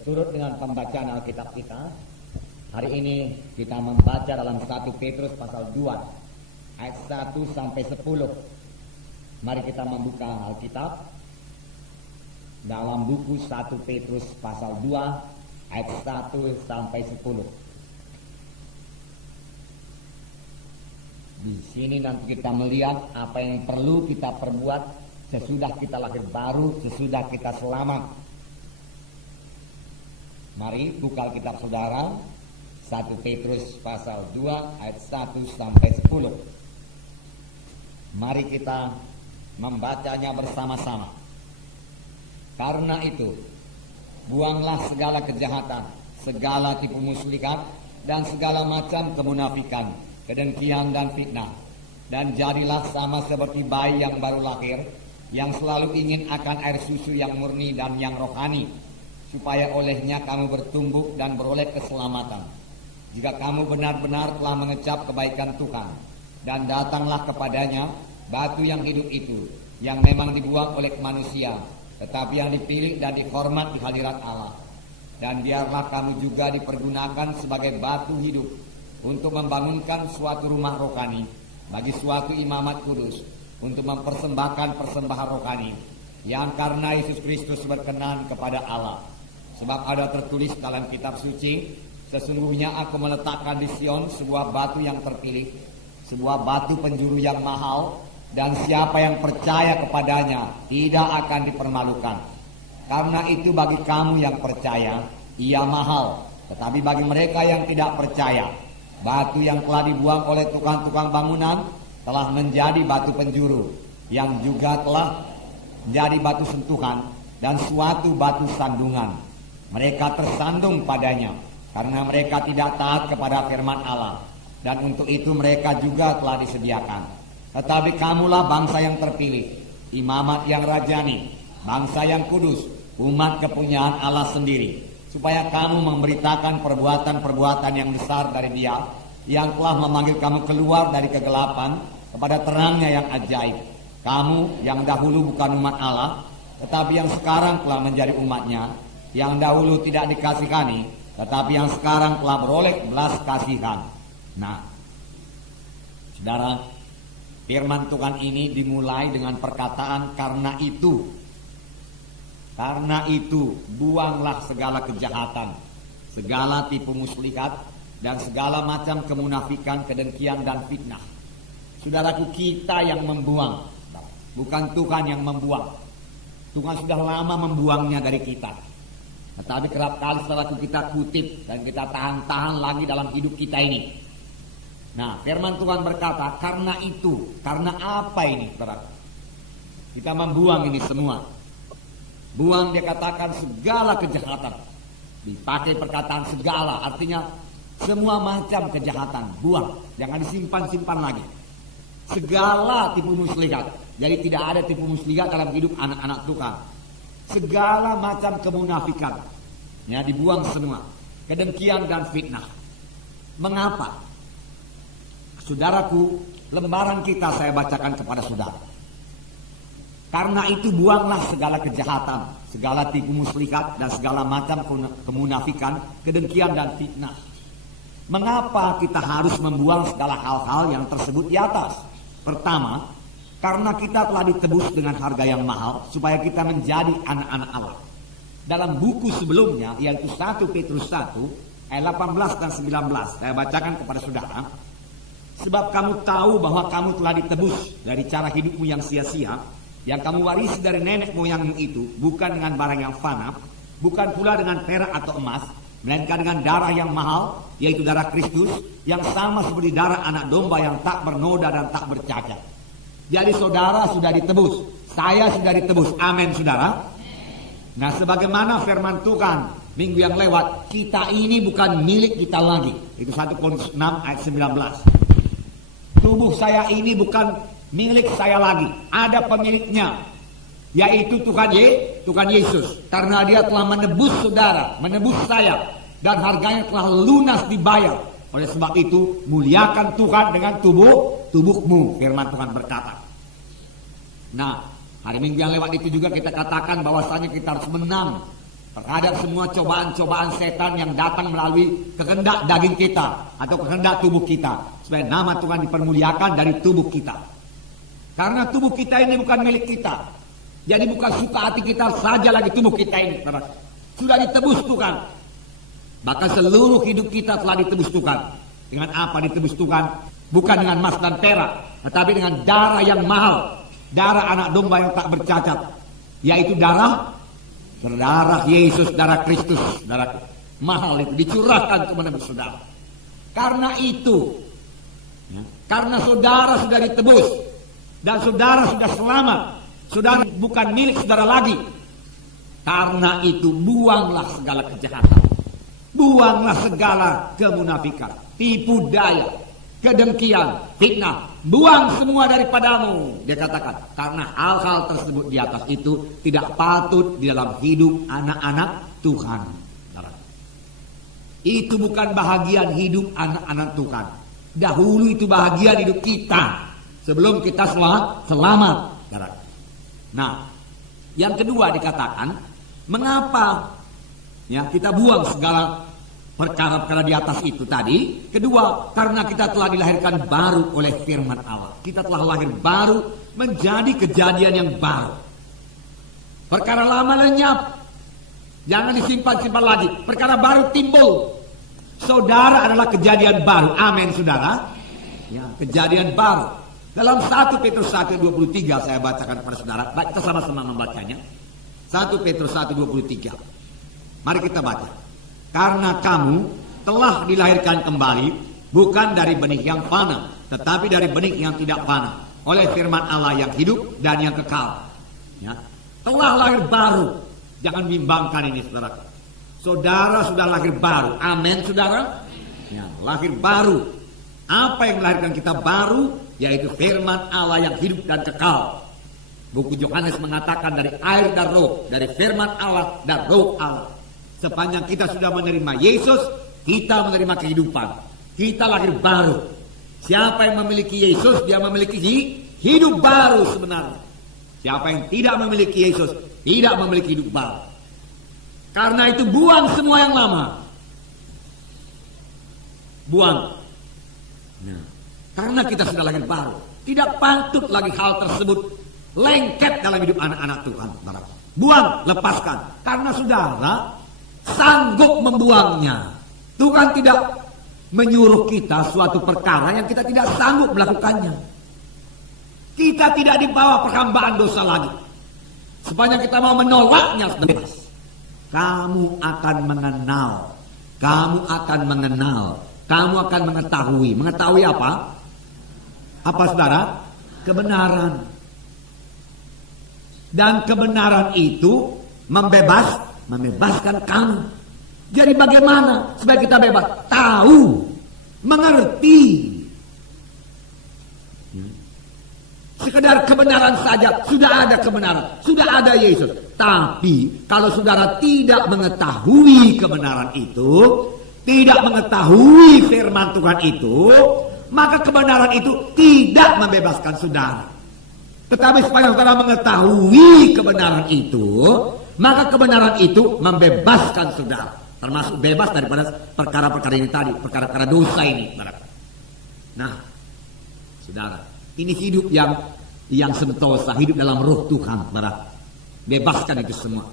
Seturut dengan pembacaan Alkitab kita, hari ini kita membaca dalam 1 Petrus pasal 2 ayat 1 sampai 10. Mari kita membuka Alkitab dalam buku 1 Petrus pasal 2 ayat 1 sampai 10. Di sini nanti kita melihat apa yang perlu kita perbuat sesudah kita lahir baru, sesudah kita selamat. Mari buka Alkitab saudara, 1 Petrus pasal 2 ayat 1 sampai 10. Mari kita membacanya bersama-sama. Karena itu, buanglah segala kejahatan, segala tipu muslihat, dan segala macam kemunafikan, kedengkian dan fitnah. Dan jadilah sama seperti bayi yang baru lahir, yang selalu ingin akan air susu yang murni dan yang rohani, supaya olehnya kamu bertumbuh dan beroleh keselamatan. Jika kamu benar-benar telah mengecap kebaikan Tuhan, dan datanglah kepadanya batu yang hidup itu, yang memang dibuang oleh manusia, tetapi yang dipilih dan dihormat di hadirat Allah. Dan biarlah kamu juga dipergunakan sebagai batu hidup untuk membangunkan suatu rumah rohani bagi suatu imamat kudus, untuk mempersembahkan persembahan rohani yang karena Yesus Kristus berkenan kepada Allah. Sebab ada tertulis dalam kitab suci, sesungguhnya aku meletakkan di Sion sebuah batu yang terpilih, sebuah batu penjuru yang mahal, dan siapa yang percaya kepadanya tidak akan dipermalukan. Karena itu bagi kamu yang percaya, ia mahal. Tetapi bagi mereka yang tidak percaya, batu yang telah dibuang oleh tukang-tukang bangunan telah menjadi batu penjuru, yang juga telah menjadi batu sentuhan dan suatu batu sandungan. Mereka tersandung padanya karena mereka tidak taat kepada firman Allah, dan untuk itu mereka juga telah disediakan. Tetapi kamulah bangsa yang terpilih, imamat yang rajani, bangsa yang kudus, umat kepunyaan Allah sendiri, supaya kamu memberitakan perbuatan-perbuatan yang besar dari Dia yang telah memanggil kamu keluar dari kegelapan kepada terangnya yang ajaib. Kamu yang dahulu bukan umat Allah, tetapi yang sekarang telah menjadi umatnya, yang dahulu tidak dikasihani, tetapi yang sekarang telah beroleh belas kasihan. Nah, saudara, firman Tuhan ini dimulai dengan perkataan karena itu. Karena itu, buanglah segala kejahatan, segala tipu muslihat, dan segala macam kemunafikan, kedengkian dan fitnah. Saudaraku, kita yang membuang, bukan Tuhan yang membuang. Tuhan sudah lama membuangnya dari kita. Tetapi kerap kali setelah kita kutip dan kita tahan-tahan lagi dalam hidup kita ini. Nah, firman Tuhan berkata, karena itu, karena apa ini, saudara? Kita membuang ini semua. Buang, dia katakan segala kejahatan. Dipakai perkataan segala, artinya semua macam kejahatan. Buang, jangan disimpan-simpan lagi. Segala tipu muslihat. Jadi tidak ada tipu muslihat dalam hidup anak-anak Tuhan. Segala macam kemunafikan, ya, dibuang semua. Kedengkian dan fitnah. Mengapa? Saudaraku, lembaran kita saya bacakan kepada saudara. Karena itu buanglah segala kejahatan, segala tipu muslihat, dan segala macam kemunafikan, kedengkian dan fitnah. Mengapa kita harus membuang segala hal-hal yang tersebut di atas? Pertama, karena kita telah ditebus dengan harga yang mahal, supaya kita menjadi anak-anak Allah. Dalam buku sebelumnya, yaitu 1 Petrus 1, ayat 18 dan 19, saya bacakan kepada saudara. Sebab kamu tahu bahwa kamu telah ditebus dari cara hidupmu yang sia-sia, yang kamu warisi dari nenek moyangmu itu, bukan dengan barang yang fana, bukan pula dengan perak atau emas, melainkan dengan darah yang mahal, yaitu darah Kristus, yang sama seperti darah anak domba yang tak bernoda dan tak bercacat. Jadi saudara sudah ditebus, saya sudah ditebus, amin saudara. Nah, sebagaimana firman Tuhan minggu yang lewat, kita ini bukan milik kita lagi. Itu 1 Korintus 6 ayat 19. Tubuh saya ini bukan milik saya lagi, ada pemiliknya, yaitu Tuhan Yesus. Karena Dia telah menebus saudara, menebus saya, dan harganya telah lunas dibayar. Oleh sebab itu, muliakan Tuhan dengan tubuhmu, firman Tuhan berkata. Nah, hari Minggu yang lewat itu juga kita katakan bahwasanya kita harus menang terhadap semua cobaan-cobaan setan yang datang melalui kehendak daging kita atau kehendak tubuh kita, supaya nama Tuhan dipermuliakan dari tubuh kita. Karena tubuh kita ini bukan milik kita, jadi bukan suka hati kita saja lagi tubuh kita ini, sudah ditebus Tuhan. Bahkan seluruh hidup kita telah ditebus Tuhan. Dengan apa ditebus Tuhan? Bukan dengan emas dan perak, tetapi dengan darah yang mahal, darah anak domba yang tak bercacat, yaitu darah Yesus, darah Kristus, darah mahal itu dicurahkan kepada saudara. Karena itu, karena saudara sudah ditebus dan saudara sudah selamat, saudara bukan milik saudara lagi. Karena itu buanglah segala kejahatan, buanglah segala kemunafikan, tipu daya, kedengkian, fitnah, buang semua daripadamu. Dia katakan, karena hal-hal tersebut di atas itu tidak patut di dalam hidup anak-anak Tuhan. Itu bukan bahagian hidup anak-anak Tuhan. Dahulu itu bahagian hidup kita sebelum kita selamat. Nah, yang kedua dikatakan, mengapa ya kita buang segala perkara-perkara di atas itu tadi? Kedua, karena kita telah dilahirkan baru oleh firman Allah. Kita telah lahir baru menjadi kejadian yang baru. Perkara lama lenyap, jangan disimpan-simpan lagi. Perkara baru timbul. Saudara adalah kejadian baru. Amin, saudara. Ya, kejadian baru. Dalam 1 Petrus 1:23 saya bacakan kepada saudara. Baik, kita sama-sama membacanya. 1 Petrus 1:23. Mari kita baca. Karena kamu telah dilahirkan kembali, bukan dari benih yang fana, tetapi dari benih yang tidak fana, oleh firman Allah yang hidup dan yang kekal. Ya. Telah lahir baru. Jangan bimbangkan ini, saudara. Saudara sudah lahir baru. Amin, saudara. Ya, lahir baru. Apa yang melahirkan kita baru? Yaitu firman Allah yang hidup dan kekal. Buku Yohanes mengatakan dari air dan roh, dari firman Allah dan roh Allah. Sepanjang kita sudah menerima Yesus, kita menerima kehidupan. Kita lahir baru. Siapa yang memiliki Yesus, dia memiliki hidup baru sebenarnya. Siapa yang tidak memiliki Yesus, tidak memiliki hidup baru. Karena itu buang semua yang lama. Buang. Nah, karena kita sudah lahir baru, tidak patut lagi hal tersebut lengket dalam hidup anak-anak Tuhan. Buang, lepaskan. Karena saudara sanggup membuangnya. Tuhan tidak menyuruh kita suatu perkara yang kita tidak sanggup melakukannya. Kita tidak dibawa perhambaan dosa lagi. Sepanjang kita mau menolaknya, bebas. Kamu akan mengenal. Kamu akan mengenal. Kamu akan mengetahui. Mengetahui apa? Apa, saudara? Kebenaran. Dan kebenaran itu membebaskan kamu. Jadi bagaimana supaya kita bebas? Tahu, mengerti. Sekedar kebenaran saja, sudah ada kebenaran, sudah ada Yesus. Tapi kalau saudara tidak mengetahui kebenaran itu, tidak mengetahui firman Tuhan itu, maka kebenaran itu tidak membebaskan saudara. Tetapi supaya saudara mengetahui kebenaran itu, maka kebenaran itu membebaskan saudara. Termasuk bebas daripada perkara-perkara ini tadi, perkara-perkara dosa ini. Nah, saudara, ini hidup yang sentosa, hidup dalam roh Tuhan. Bebaskan itu semua.